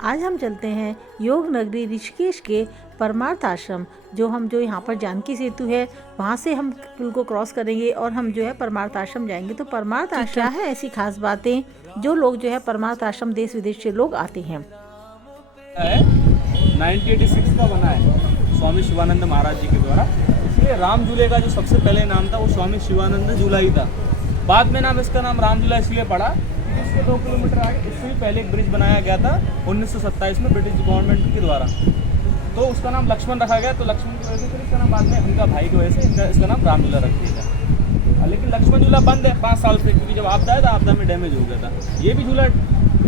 आज हम चलते हैं योग नगरी ऋषिकेश के परमार्थ आश्रम। जो यहाँ पर जानकी सेतु है, वहाँ से हम पुल को क्रॉस करेंगे और हम जो है परमार्थ आश्रम जाएंगे। तो परमार्थ आश्रम क्या है, ऐसी खास बातें जो लोग जो है परमार्थ आश्रम देश विदेश से लोग आते हैं। 1986 का बना है स्वामी शिवानंद महाराज जी के द्वारा। इसलिए राम झूले का जो सबसे पहले नाम था वो स्वामी शिवानंद झूला ही था। बाद में नाम इसका नाम राम झूला इसलिए पड़ा क्योंकि इसके 2 किलोमीटर आगे इससे भी पहले एक ब्रिज बनाया गया था 1927 में ब्रिटिश गवर्नमेंट के द्वारा। तो उसका नाम लक्ष्मण रखा गया। तो लक्ष्मण की वजह से फिर इसका नाम बाद में उनका भाई की वजह से इसका नाम राम झूला रख दिया गया। लेकिन लक्ष्मण झूला बंद है 5 साल से, क्योंकि जब आपदा आया था आपदा में डैमेज हो गया था। ये भी झूला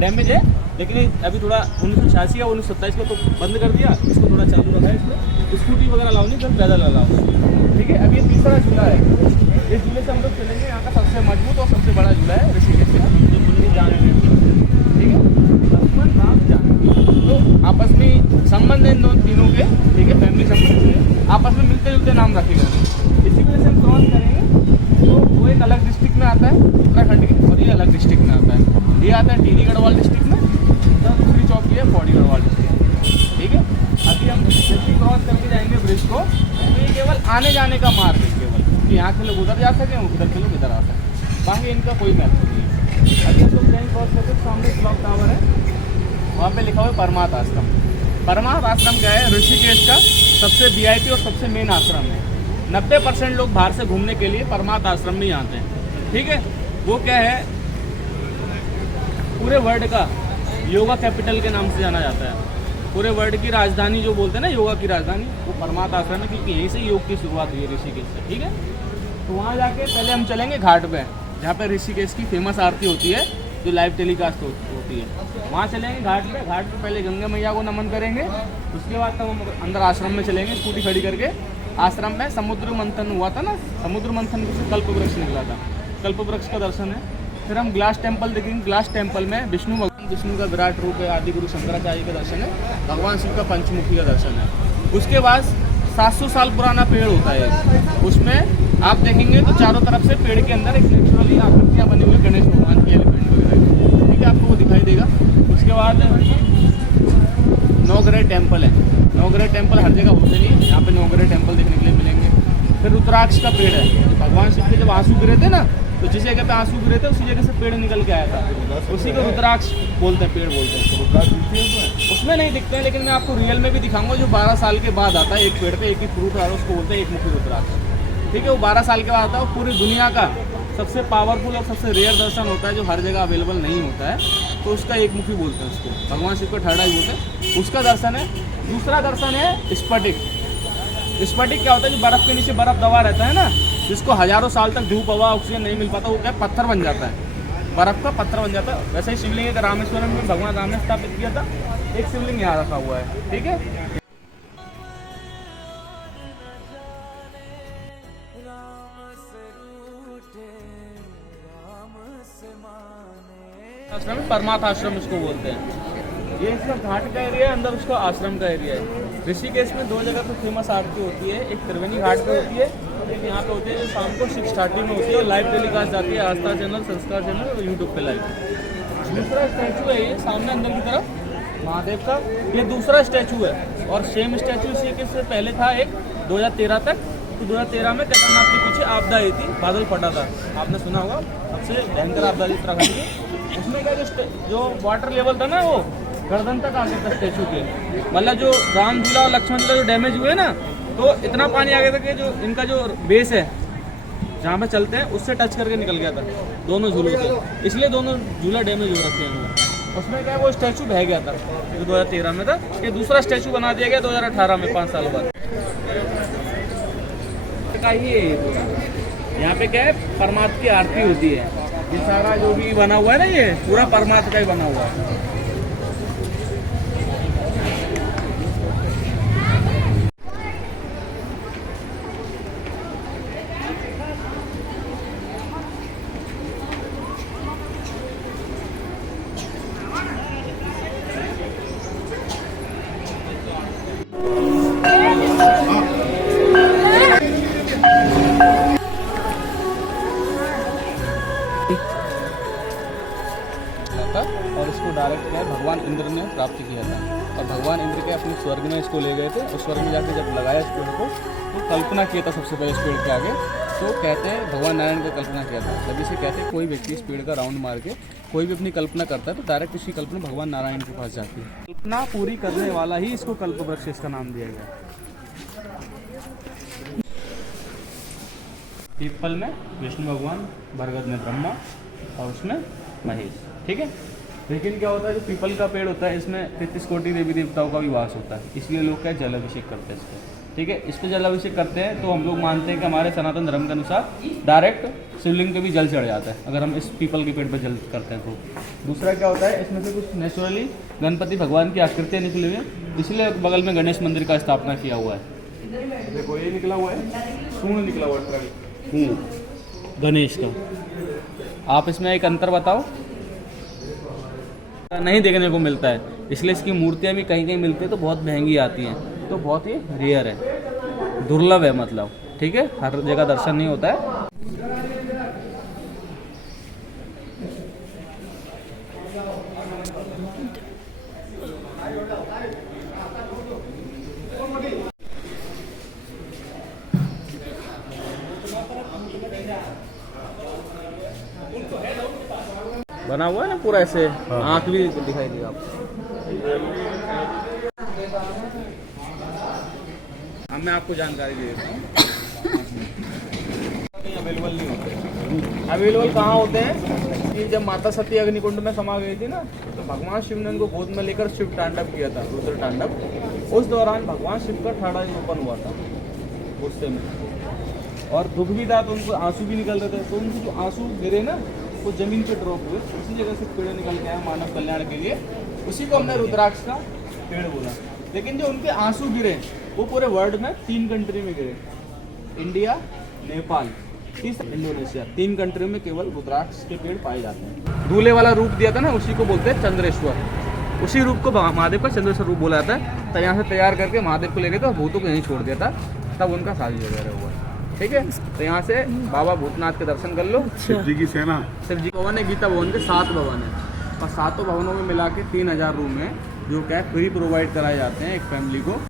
डैमेज है, लेकिन अभी थोड़ा 1986 या 1927 को तो बंद कर दिया, इसको थोड़ा चालू रखा है। इसमें स्कूटी वगैरह अलाउ नहीं, सिर्फ पैदल अलाउ। ठीक है, अब ये तीसरा झूला है। इस झूले से हम लोग चलेंगे। यहाँ का सबसे मजबूत और सबसे बड़ा झूला है ऋषिकेश का, जो झूले जाने। ठीक है, लक्ष्मण राम जानकी तो आपस में संबंध है इन दोनों तीनों के। ठीक है, फैमिली संबंध से आपस में मिलते जुलते नाम रखे गए। इसी वजह से हम क्रॉस करेंगे तो वो एक अलग डिस्ट्रिक्ट में आता है उत्तराखंड के, और ये अलग डिस्ट्रिक्ट में आता है। ये आता है टिहरी गढ़वाल डिस्ट्रिक्ट में, तो दूसरी चौकी है पौड़ी गढ़वाल डिस्ट्रिक्ट। ठीक है, अभी हम जैसे क्रॉस करके जाएंगे ब्रिज को, तो ये केवल आने जाने का मार्ग है, केवल कि यहाँ के लोग उधर जा सकें, उधर के लोग इधर आ सकें, बाकी इनका कोई महत्व नहीं है। अभी हम लोग ट्रेन क्रॉस करके सामने क्लॉक टावर है, वहाँ पे लिखा हुआ है परमार्थ आश्रम। परमार्थ आश्रम क्या है, ऋषिकेश का सबसे वीआईपी और सबसे मेन आश्रम है। 90% लोग बाहर से घूमने के लिए परमार्थ आश्रम में ही आते हैं। ठीक है, वो क्या है, पूरे वर्ल्ड का योगा कैपिटल के नाम से जाना जाता है। पूरे वर्ल्ड की राजधानी जो बोलते हैं ना, योगा की राजधानी, वो परमार्थ आश्रम है, क्योंकि यहीं से योग की शुरुआत हुई है ऋषिकेश से। ठीक है, तो वहाँ जाके पहले हम चलेंगे घाट पे, जहाँ पे ऋषिकेश की फेमस आरती होती है, जो लाइव टेलीकास्ट होती है। वहाँ चलेंगे घाट पे। घाट पे पहले गंगा मैया को नमन करेंगे, उसके बाद तब हम अंदर आश्रम में चलेंगे स्कूटी खड़ी करके। आश्रम में समुद्र मंथन हुआ था ना, समुद्र मंथन से कल्प वृक्ष निकला था, कल्प वृक्ष का दर्शन है। फिर हम ग्लास टेम्पल देखेंगे। ग्लास टेम्पल में भगवान विष्णु का विराट रूप है, आदि गुरु शंकराचार्य का दर्शन है, भगवान शिव का पंचमुखी का दर्शन है। उसके बाद 700 साल पुराना पेड़ होता है, उसमें आप देखेंगे तो चारों तरफ से पेड़ के अंदर एक नेचुरली आकृतियाँ बनी हुई गणेश भगवान की, एलिफेंट वगैरह। ठीक है, आपको वो दिखाई देगा। उसके बाद 9 ग्रह टेम्पल है। 9 ग्रह टेम्पल हर जगह होते नहीं, यहाँ पे 9 ग्रह टेम्पल देखने के लिए मिलेंगे। फिर रुद्राक्ष का पेड़ है। भगवान शिव के जब आंसू गिरे थे ना, तो जिस जगह पे आंसू गिरे थे उसी जगह से पेड़ निकल के आया था, उसी को रुद्राक्ष बोलते हैं, पेड़ बोलते हैं। उसमें नहीं दिखते हैं, लेकिन मैं आपको रियल में भी दिखाऊंगा। जो 12 साल के बाद आता है एक पेड़ पे, एक ही फ्रूट आ रहा है, उसको बोलते हैं एक मुखी रुद्राक्ष। ठीक है, वो 12 साल के बाद आता है। वो पूरी दुनिया का सबसे पावरफुल और सबसे रेयर दर्शन होता है, जो हर जगह अवेलेबल नहीं होता है, तो उसका एक मुखी बोलते हैं उसको। भगवान शिव का ठरडा ही बोलते हैं, उसका दर्शन है। दूसरा दर्शन है स्फटिक। स्फटिक क्या होता है, जो बर्फ़ के नीचे बर्फ़ दबा रहता है ना, जिसको हजारों साल तक धूप हवा ऑक्सीजन नहीं मिल पाता, वो क्या पत्थर बन जाता है, बर्फ़ का पत्थर बन जाता है। वैसे ही शिवलिंग का रामेश्वरम में भगवान राम ने स्थापित किया था, एक शिवलिंग यहाँ रखा हुआ है। ठीक है, आश्रम परमार्थ आश्रम इसको बोलते हैं। ये इसका घाट का एरिया है, अंदर उसका आश्रम का एरिया है। ऋषिकेश में 2 जगह पे फेमस आरती होती है, एक त्रिवेणी घाट पे होती है, एक यहाँ पे होती है जो शाम को 6:30 में होती है, और लाइव टेलीकास्ट जाती है आस्था चैनल, संस्कार चैनल और यूट्यूब पे लाइव। दूसरा स्टैचू है ये सामने अंदर की तरफ महादेव का, ये दूसरा स्टैचू है। और सेम स्टैचू इसी के से पहले था एक 2013 तक। तो 2013 में केदारनाथ के पीछे आपदा आई थी, बादल फटा था, आपने सुना होगा, सबसे भयंकर आपदा थी उत्तराखंड की। उसमें क्या जो वाटर लेवल था ना, वो गर्दन तक आ गया था स्टैचू के। मतलब जो राम झूला और लक्ष्मण झूला जो डैमेज हुए ना, तो इतना पानी आ गया था कि जो इनका जो बेस है जहाँ पे चलते हैं उससे टच करके निकल गया था दोनों झूलों से, इसलिए दोनों झूला डैमेज हो रखे हैं। उसमें क्या वो स्टैचू बह गया था जो 2013 में था। ये दूसरा स्टैचू बना दिया गया 2018 में, 5 साल बाद का। ये यहाँ पे क्या है, परमार्थ की आरती होती है। ये सारा जो भी बना हुआ है ना, ये पूरा परमार्थ का ही बना हुआ है। और इसको डायरेक्ट प्राप्त किया था। और भगवान इंद्र के अपने स्वर्ग में इसको ले गए थे, और स्वर्ग में जाकर जब लगाया इस पेड़ को तो कल्पना किया था सबसे पहले इस पेड़ के आगे। तो कहते हैं भगवान नारायण का कल्पना किया था। तभी से कहते हैं कोई व्यक्ति इस पेड़ का राउंड मार के कोई भी अपनी कल्पना करता है तो डायरेक्ट उसकी कल्पना भगवान नारायण के पास जाती है। कल्पना पूरी करने वाला ही इसको कल्पवृक्ष इसका नाम दिया गया। पीपल में विष्णु भगवान, बरगद में ब्रह्मा और उसमें महेश। ठीक है। लेकिन क्या होता है, जो पीपल का पेड़ होता है इसमें 33 कोटि देवी देवताओं का भी वास होता है, इसलिए लोग क्या जल अभिषेक करते हैं इस पर। ठीक है। इस पर जल अभिषेक करते हैं तो हम लोग मानते हैं कि हमारे सनातन धर्म के अनुसार डायरेक्ट शिवलिंग पे भी जल चढ़ जाता है अगर हम इस पीपल के पेड़ पर जल करते हैं तो। दूसरा क्या होता है, इसमें से कुछ नेचुरली गणपति भगवान की आकृतियाँ निकली हुई हैं, इसलिए बगल में गणेश मंदिर का स्थापना किया हुआ है। देखो ये निकला हुआ है, सूंड निकला हुआ है गणेश का। आप इसमें एक अंतर बताओ। नहीं देखने को मिलता है, इसलिए इसकी मूर्तियाँ भी कहीं कहीं मिलती है तो बहुत महंगी आती हैं, तो बहुत ही रेयर है, दुर्लभ है मतलब। ठीक है। हर जगह दर्शन नहीं होता है। बना हुआ है ना पूरा ऐसे, आँख भी दिखाई देगा आपको। अब मैं आपको जानकारी दे देता हूँ। अवेलेबल नहीं होते। अवेलेबल कहाँ होते हैं कि जब माता सती अग्निकुंड में समा गई थी ना, तो भगवान शिव ने उनको गोद में लेकर शिव तांडव किया था, रुद्र तांडव। उस दौरान भगवान शिव का ठाड़ा ओपन हुआ था गुस्से में, और दुख भी था तो उनको आंसू भी निकल रहे थे, तो उनको जो आंसू गिरे ना वो जमीन पे ड्रॉप हुए, उसी जगह से पेड़ निकल के आया मानव कल्याण के लिए। उसी को हमने रुद्राक्ष का पेड़ बोला। लेकिन जो उनके आंसू गिरे वो पूरे वर्ल्ड में 3 कंट्री में गिरे, इंडिया, नेपाल, इंडोनेशिया, 3 कंट्री में केवल रुद्राक्ष के पेड़ पाए जाते हैं। दूल्हे वाला रूप दिया था ना, उसी को बोलते हैं चंद्रेश्वर। उसी रूप को महादेव का चंद्रेश्वर रूप बोला जाता है। तो यहाँ से तैयार करके महादेव को ले गए थे और भूतों को यहीं छोड़ दिया था, तब उनका शादी वगैरह हुआ। ठीक है। तो यहाँ से बाबा भूतनाथ के दर्शन कर लो। शिव जी की सेना, शिव जी भवन है, गीता भवन के 7 भवन है, और 7 भवनों में मिला के 3000 रूम है, जो क्या फ्री प्रोवाइड कराए जाते हैं एक फैमिली को।